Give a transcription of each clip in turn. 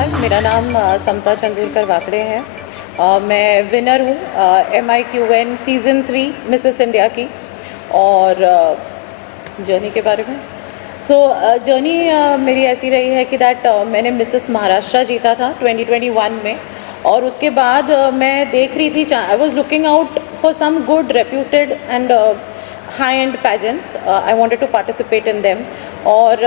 नमस्कार, मेरा नाम समता चंद्रकर वाकड़े है। मैं विनर हूँ MIQN सीज़न 3 मिसेस इंडिया की। और जर्नी के बारे में जर्नी मेरी ऐसी रही है कि मैंने मिसेस महाराष्ट्र जीता था 2021 में। और उसके बाद मैं देख रही थी, I was looking out for some good reputed and high-end pageants. I wanted to participate in them. और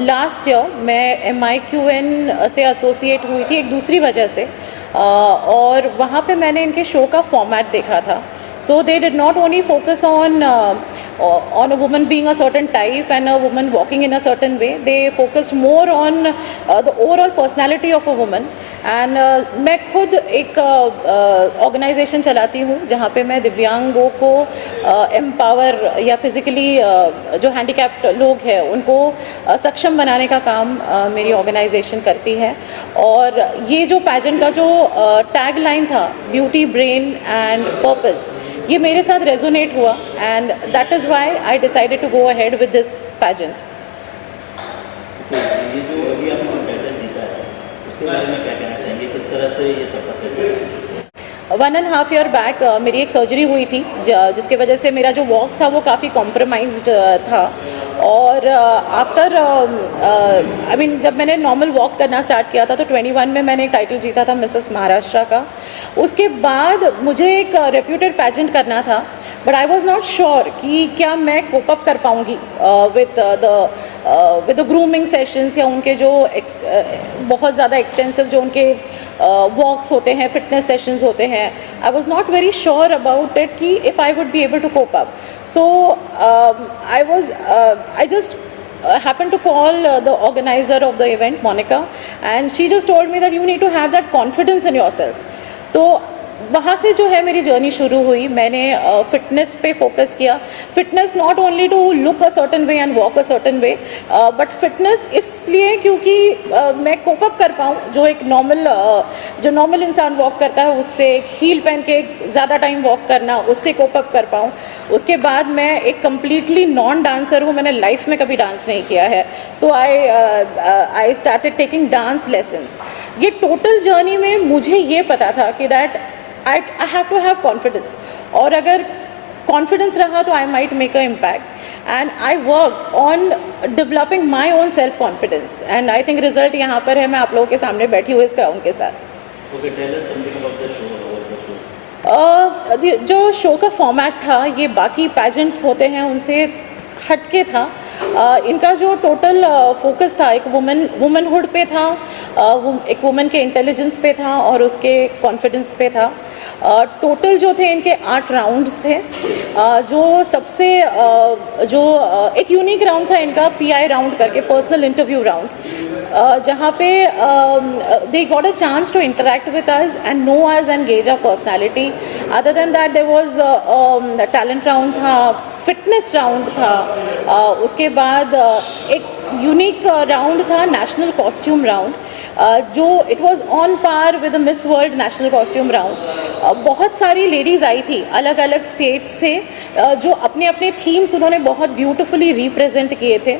लास्ट ईयर मैं MIQN से एसोसिएट हुई थी एक दूसरी वजह से, और वहाँ पे मैंने इनके शो का फॉर्मेट देखा था. So they did not only focus on a woman being a certain type and a woman walking in a certain way. They focused more on the overall personality of a woman. And मैं खुद एक organisation चलाती हूँ जहाँ पे मैं दिव्यांगों को एम्पावर या फिज़िकली जो हैंडीकैप्ड लोग हैं उनको सक्षम बनाने का काम मेरी ऑर्गेनाइजेशन करती है. और ये जो पैजेंट का जो टैग लाइन था, ब्यूटी, ब्रेन एंड पर्पस, ये मेरे साथ रेजोनेट हुआ, and that is why I decided to go ahead with this pageant. ये जो अभी आपने टाइटल जीता है उसके बारे में क्या कहना चाहेंगे, किस तरह से ये सफर कैसे? 1.5 year बैक मेरी एक सर्जरी हुई थी जिसकी वजह से मेरा जो वॉक था वो काफ़ी कॉम्प्रोमाइज्ड था. और आफ्टर आई मीन जब मैंने नॉर्मल वॉक करना स्टार्ट किया था तो 21 में मैंने एक टाइटल जीता था मिसेस महाराष्ट्र का. उसके बाद मुझे एक रेप्यूटेड पैजेंट करना था, but I was not sure कि क्या मैं कोप अप कर पाऊँगी विद द ग्रूमिंग सेशंस या उनके जो बहुत ज़्यादा एक्सटेंसिव जो उनके वॉक्स होते हैं, फिटनेस सेशंस होते हैं. I was not very sure about it कि if I would be able to cope up. So I just happened to call the organizer of the event, Monica, and she just told me that you need to have that confidence in yourself. तो वहाँ से जो है मेरी journey शुरू हुई. मैंने fitness पे फोकस किया. Fitness not only to look a certain way and walk a certain way, but fitness इसलिए क्योंकि मैं कोप अप कर पाऊँ जो नॉर्मल इंसान वॉक करता है उससे, हील पहन के ज़्यादा टाइम वॉक करना, उससे कोप अप कर पाऊँ. उसके बाद मैं एक कम्प्लीटली नॉन डांसर हूँ, मैंने लाइफ में कभी डांस नहीं किया है. So I started taking dance lessons. ये टोटल जर्नी में मुझे ये पता था कि that I have to have confidence, और अगर confidence रहा तो I might make an impact. And I worked on developing my own self confidence, and I think result यहाँ पर है. मैं आप लोगों के सामने बैठी हुई इस क्राउड के साथ. Okay, tell us something about the show. How was the show? जो शो का फॉर्मेट था ये बाकी पैजेंट्स होते हैं उनसे हटके था. इनका जो टोटल फोकस था एक वुमनहुड पे था, एक वुमन के इंटेलिजेंस पे था और उसके कॉन्फिडेंस पे था. टोटल जो थे इनके 8 राउंड्स थे. जो सबसे एक यूनिक राउंड था इनका PI राउंड करके, पर्सनल इंटरव्यू राउंड, जहाँ पे they got a chance to interact with us and know us and gauge our personality. Other than that there was talent round था, फिटनेस राउंड था. उसके बाद एक यूनिक राउंड था national costume round, जो it was on par with the Miss World national costume round. बहुत सारी ladies आई थी अलग अलग स्टेट से, जो अपने अपने थीम्स उन्होंने बहुत ब्यूटिफुली रिप्रेजेंट किए थे.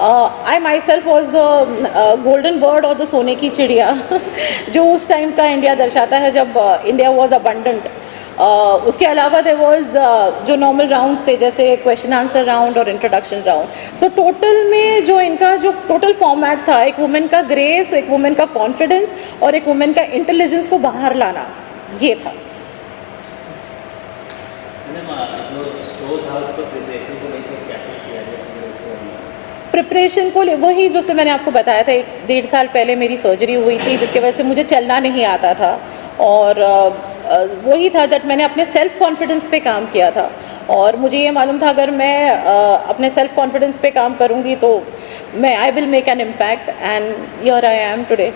I myself was the golden bird और द सोने की चिड़िया जो उस टाइम का इंडिया दर्शाता है जब इंडिया वॉज अबंडेंट. उसके अलावा देयर वाज जो नॉर्मल राउंड्स थे जैसे क्वेश्चन आंसर राउंड और इंट्रोडक्शन राउंड. सो टोटल में जो इनका जो टोटल फॉर्मेट था, एक वुमेन का ग्रेस, एक वुमेन का कॉन्फिडेंस और एक वुमेन का इंटेलिजेंस को बाहर लाना, ये था. प्रिपरेशन को वही जो से मैंने आपको बताया था, 1.5 साल पहले मेरी सर्जरी हुई थी जिसकी वजह से मुझे चलना नहीं आता था. और वही था दैट मैंने अपने सेल्फ कॉन्फिडेंस पे काम किया था. और मुझे ये मालूम था अगर मैं अपने सेल्फ कॉन्फिडेंस पे काम करूँगी तो मैं I will make an impact, and here I am today.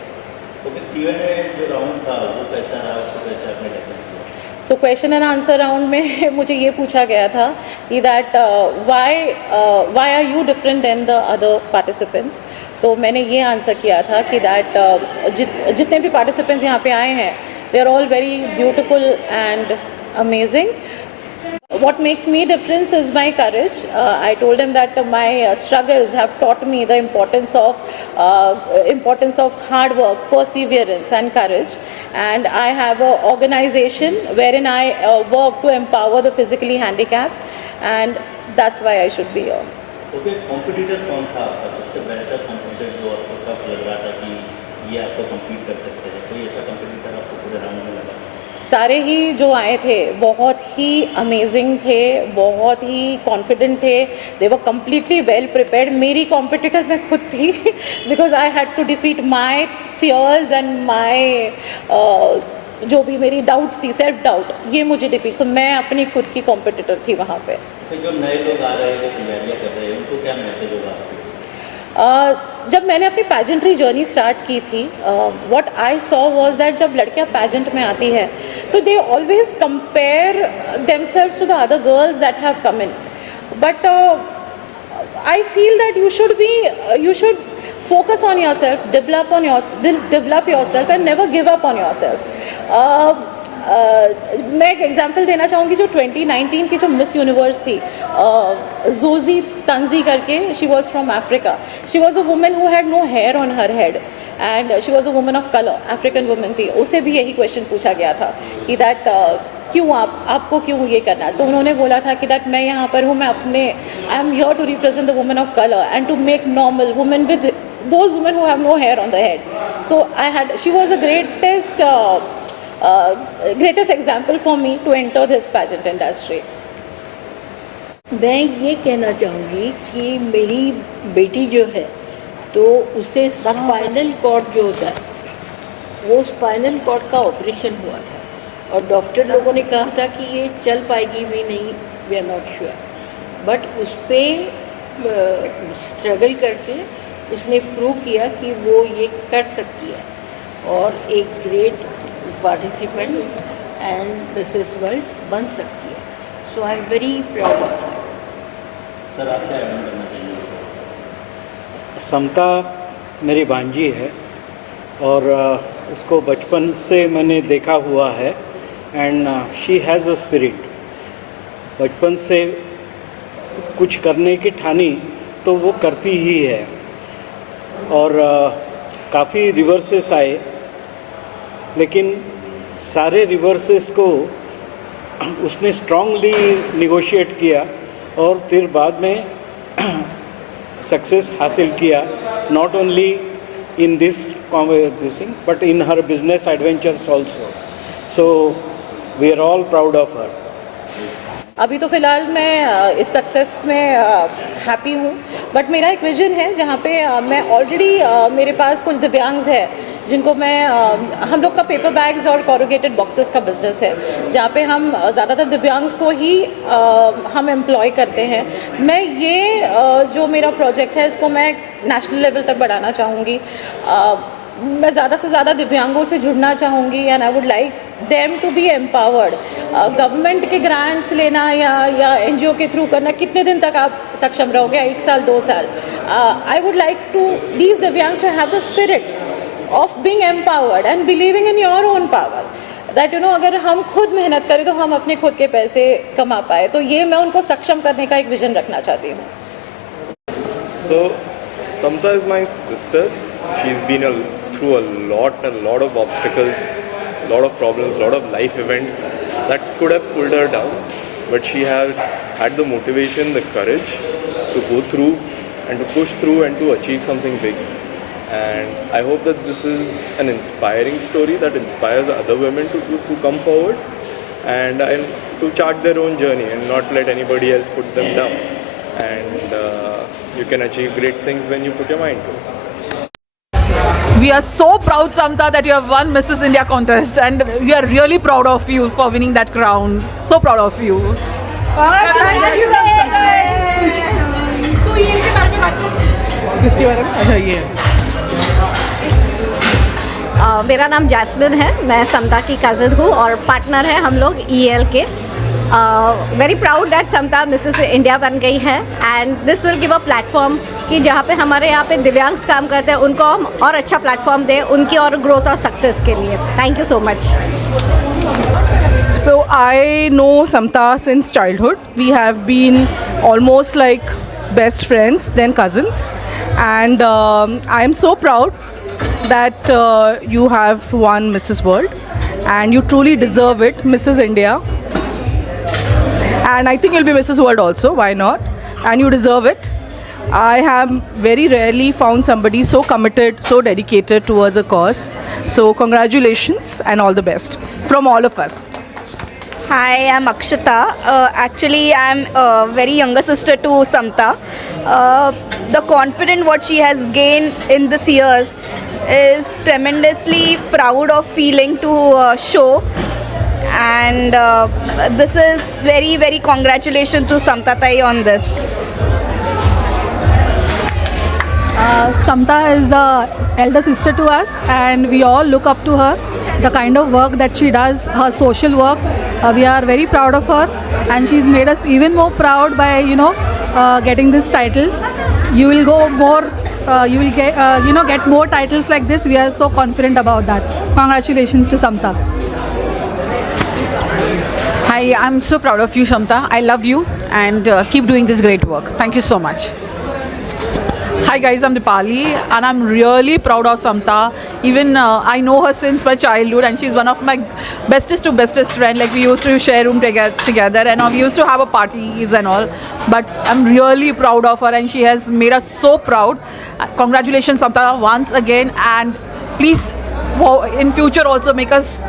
So question and answer round में मुझे ये पूछा गया था कि that why are you different than the other participants. तो मैंने ये आंसर किया था कि दैट जितने भी पार्टिसिपेंट्स यहाँ पे आए हैं, they are all very beautiful and amazing. what makes me difference is my courage. I told him that my struggles have taught me the importance of hard work, perseverance, and courage. And I have an organization wherein I work to empower the physically handicapped, and that's why I should be here. Okay, competitor कौन था आपका सबसे बेहतर competitor जो आपको कब लग रहा था कि ये आपको कम्पीट कर सकते हैं? कोई ऐसा कॉम्पिटिटर आपको पूरे राउंड में लगा? सारे ही जो आए थे बहुत ही अमेजिंग थे, बहुत ही कॉन्फिडेंट थे, they were completely well prepared. मेरी कॉम्पिटिटर मैं खुद थी because I had to defeat my fears and my जो भी मेरी डाउट्स थी, सेल्फ डाउट, ये मुझे डिफीट. सो मैं अपनी खुद की कॉम्पिटिटर थी वहाँ पे. तो जो नए लोग आ रहे हैं, जो तैयारियाँ कर रहे हैं, उनको क्या मैसेज होगा आपके? जब मैंने अपनी पैजेंट्री जर्नी स्टार्ट की थी, what I saw was that जब लड़कियां पैजेंट में आती है तो they always compare themselves to the other girls that have come in. But I feel that you should focus on yourself, develop yourself and never give up on yourself. मैं एक example देना चाहूँगी. जो 2019 की जो मिस यूनिवर्स थी, Jozi Tunzi करके, she was from Africa. She was a woman who had no hair on her head and she was a woman of colour, African woman थी. उसे भी यही क्वेश्चन पूछा गया था कि दैट क्यों आपको क्यों ये करना है. तो उन्होंने बोला था कि दैट मैं यहाँ पर हूँ, मैं अपने I am here to represent the woman of colour and to make normal women with those women who have no hair on their head. So she was a greatest example for me to enter this pageant industry. मैं ये कहना चाहूँगी कि मेरी बेटी जो है तो उसे स्पाइनल कॉर्ड जो होता है वो स्पाइनल कॉर्ड का ऑपरेशन हुआ था और डॉक्टर लोगों ने कहा था कि ये चल पाएगी भी नहीं, we are not sure. But उस पर स्ट्रगल करके उसने प्रूव किया कि वो ये कर सकती है और एक great participant and Mrs World बन सकती है. So I am very proud of that. Sir, आप क्या ऐड करना चाहिए? समता मेरी भांजी है और उसको बचपन से मैंने देखा हुआ है and she has a spirit. बचपन से कुछ करने की ठानी तो वो करती ही है. और काफ़ी रिवर्सेस आए लेकिन सारे रिवर्सेस को उसने स्ट्रांगली निगोशिएट किया और फिर बाद में सक्सेस हासिल किया. Not only in this thing but in her business adventures also. So we are all proud of her. अभी तो फ़िलहाल मैं इस सक्सेस में हैप्पी हूँ, बट मेरा एक विज़न है जहाँ पे मैं ऑलरेडी मेरे पास कुछ दिव्यांग्स हैं जिनको मैं हम लोग का पेपर बैग्स और कॉरुगेटेड बॉक्सेस का बिज़नेस है जहाँ पे हम ज़्यादातर दिव्यांग्स को ही हम एम्प्लॉय करते हैं. मैं ये जो मेरा प्रोजेक्ट है इसको मैं नेशनल लेवल तक बढ़ाना चाहूँगी. मैं ज़्यादा से ज़्यादा दिव्यांगों से जुड़ना चाहूँगी and I would like them to be empowered. Government के ग्रांट्स लेना या NGO के थ्रू करना, कितने दिन तक आप सक्षम रहोगे? 1 साल 2 साल. I would like to these दिव्यांग्स to have the spirit of being empowered and believing in your own power. That अगर हम खुद मेहनत करें तो हम अपने खुद के पैसे कमा पाए. तो ये मैं उनको सक्षम करने का एक विज़न रखना चाहती हूँ. So, Samta is my sister. She's been through a lot of obstacles, a lot of problems, a lot of life events that could have pulled her down. But she has had the motivation, the courage to go through and to push through and to achieve something big. And I hope that this is an inspiring story that inspires other women to come forward and to chart their own journey and not let anybody else put them down. And you can achieve great things when you put your mind to it. We are so proud, Samta, that you have won Mrs. India contest, and we are really proud of you for winning that crown. So proud of you. किसके बारे में? अच्छा, ये मेरा नाम jasmine है. मैं समता की कज़न हूँ और पार्टनर है हम लोग EL के. Very proud that Samta Mrs India बन गई है and this will give a platform कि जहाँ पे हमारे यहाँ पे दिव्यांग्स काम करते हैं उनको हम और अच्छा प्लेटफॉर्म दें उनकी और ग्रोथ और सक्सेस के लिए. Thank you so much. So I know Samta since childhood. We have been almost like best friends, then cousins, and I am so proud that you have won Mrs. World, and you truly deserve it, Mrs. India. And I think you'll be Mrs. World also. Why not? And you deserve it. I have very rarely found somebody so committed, so dedicated towards a cause. So congratulations and all the best from all of us. Hi, I'm Akshata. Actually, I'm a very younger sister to Samta. The confidence what she has gained in this years is tremendously proud of feeling to show. And this is very, very congratulations to Samta Tai on this. Samta is a elder sister to us, and we all look up to her. The kind of work that she does, her social work, we are very proud of her, and she's made us even more proud by getting this title. You will go more. You will get more titles like this. We are so confident about that. Congratulations to Samta. Hi, I'm so proud of you, Samta. I love you, and keep doing this great work. Thank you so much. Hi guys, I'm Dipali, and I'm really proud of Samta. Even I know her since my childhood, and she's one of my bestest to bestest friend. Like, we used to share room together, and we used to have a parties and all. But I'm really proud of her, and she has made us so proud. Congratulations, Samta, once again, and please, in future also make us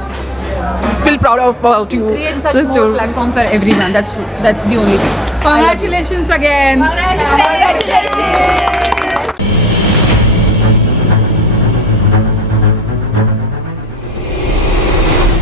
feel proud about you. Create such more platform for everyone. That's the only thing. Congratulations again. Congratulations!